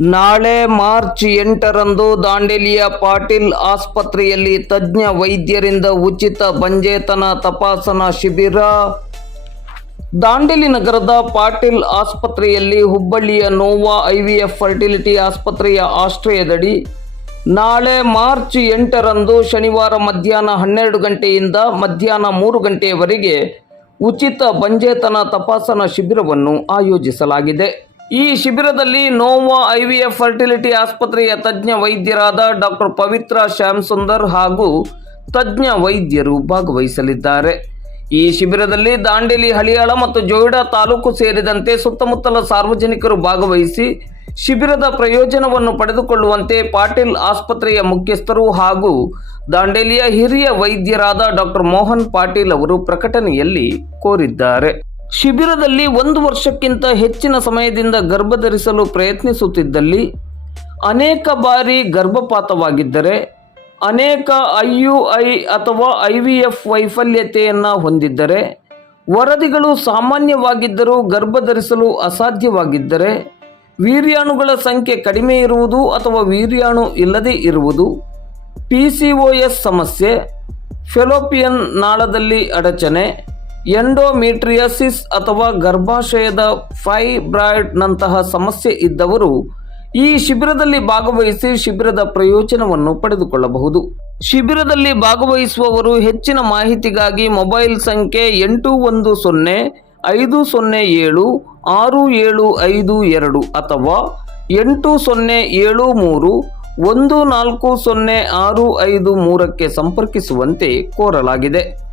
ನಾಳೆ ಮಾರ್ಚ್ ಎಂಟರಂದು ದಾಂಡೇಲಿಯ ಪಾಟೀಲ್ ಆಸ್ಪತ್ರೆಯಲ್ಲಿ ತಜ್ಞ ವೈದ್ಯರಿಂದ ಉಚಿತ ಬಂಜೇತನ ತಪಾಸಣಾ ಶಿಬಿರ. ದಾಂಡೇಲಿ ನಗರದ ಪಾಟೀಲ್ ಆಸ್ಪತ್ರೆಯಲ್ಲಿ ಹುಬ್ಬಳ್ಳಿಯ ನೋವಾ ಐವಿಎಫ್ ಫರ್ಟಿಲಿಟಿ ಆಸ್ಪತ್ರೆಯ ಆಶ್ರಯದಡಿ ನಾಳೆ ಮಾರ್ಚ್ ಎಂಟರಂದು ಶನಿವಾರ ಮಧ್ಯಾಹ್ನ ಹನ್ನೆರಡು ಗಂಟೆಯಿಂದ ಮಧ್ಯಾಹ್ನ ಮೂರು ಗಂಟೆಯವರೆಗೆ ಉಚಿತ ಬಂಜೇತನ ತಪಾಸಣಾ ಶಿಬಿರವನ್ನು ಆಯೋಜಿಸಲಾಗಿದೆ. ಈ ಶಿಬಿರದಲ್ಲಿ ನೋವಾ ಐವಿಎಫ್ ಫರ್ಟಿಲಿಟಿ ಆಸ್ಪತ್ರೆಯ ತಜ್ಞ ವೈದ್ಯರಾದ ಡಾಕ್ಟರ್ ಪವಿತ್ರ ಶ್ಯಾಮ್ ಸುಂದರ್ ಹಾಗೂ ತಜ್ಞ ವೈದ್ಯರು ಭಾಗವಹಿಸಲಿದ್ದಾರೆ. ಈ ಶಿಬಿರದಲ್ಲಿ ದಾಂಡೇಲಿ, ಹಳಿಯಾಳ ಮತ್ತು ಜೋಯಿಡಾ ತಾಲೂಕು ಸೇರಿದಂತೆ ಸುತ್ತಮುತ್ತಲ ಸಾರ್ವಜನಿಕರು ಭಾಗವಹಿಸಿ ಶಿಬಿರದ ಪ್ರಯೋಜನವನ್ನು ಪಡೆದುಕೊಳ್ಳುವಂತೆ ಪಾಟೀಲ್ ಆಸ್ಪತ್ರೆಯ ಮುಖ್ಯಸ್ಥರು ಹಾಗೂ ದಾಂಡೇಲಿಯ ಹಿರಿಯ ವೈದ್ಯರಾದ ಡಾಕ್ಟರ್ ಮೋಹನ್ ಪಾಟೀಲ್ ಅವರು ಪ್ರಕಟಣೆಯಲ್ಲಿ ಕೋರಿದ್ದಾರೆ. ಶಿಬಿರದಲ್ಲಿ ಒಂದು ವರ್ಷಕ್ಕಿಂತ ಹೆಚ್ಚಿನ ಸಮಯದಿಂದ ಗರ್ಭಧರಿಸಲು ಪ್ರಯತ್ನಿಸುತ್ತಿದ್ದಲ್ಲಿ ಅನೇಕ ಬಾರಿ ಗರ್ಭಪಾತವಾಗಿದ್ದರೆ ಅನೇಕ ಐ ಯು ಐ ಅಥವಾ ಐ ವಿ ಎಫ್ ವೈಫಲ್ಯತೆಯನ್ನು ಹೊಂದಿದ್ದರೆ ವರದಿಗಳು ಸಾಮಾನ್ಯವಾಗಿದ್ದರೂ ಗರ್ಭಧರಿಸಲು ಅಸಾಧ್ಯವಾಗಿದ್ದರೆ ವೀರ್ಯಾಣುಗಳ ಸಂಖ್ಯೆ ಕಡಿಮೆ ಇರುವುದು ಅಥವಾ ವೀರ್ಯಾಣು ಇಲ್ಲದೇ ಇರುವುದು ಪಿ ಸಿ ಒ ಎಸ್ ಸಮಸ್ಯೆ, ಫೆಲೋಪಿಯನ್ ನಾಳದಲ್ಲಿ ಅಡಚಣೆ ಎಂಡೋಮೀಟ್ರಿಯಸಿಸ್ ಅಥವಾ ಗರ್ಭಾಶಯದ ಫೈಬ್ರಾಯ್ಡ್ನಂತಹ ಸಮಸ್ಯೆ ಇದ್ದವರು ಈ ಶಿಬಿರದಲ್ಲಿ ಭಾಗವಹಿಸಿ ಶಿಬಿರದ ಪ್ರಯೋಜನವನ್ನು ಪಡೆದುಕೊಳ್ಳಬಹುದು. ಶಿಬಿರದಲ್ಲಿ ಭಾಗವಹಿಸುವವರು ಹೆಚ್ಚಿನ ಮಾಹಿತಿಗಾಗಿ ಮೊಬೈಲ್ ಸಂಖ್ಯೆ ಎಂಟು ಒಂದು ಸೊನ್ನೆ ಐದು ಸೊನ್ನೆ ಏಳು ಆರು ಏಳು ಐದು ಎರಡು ಅಥವಾ ಎಂಟು ಸೊನ್ನೆ ಏಳು ಮೂರು ಒಂದು ನಾಲ್ಕು ಸೊನ್ನೆ ಆರು ಐದು ಮೂರಕ್ಕೆ ಸಂಪರ್ಕಿಸುವಂತೆ ಕೋರಲಾಗಿದೆ.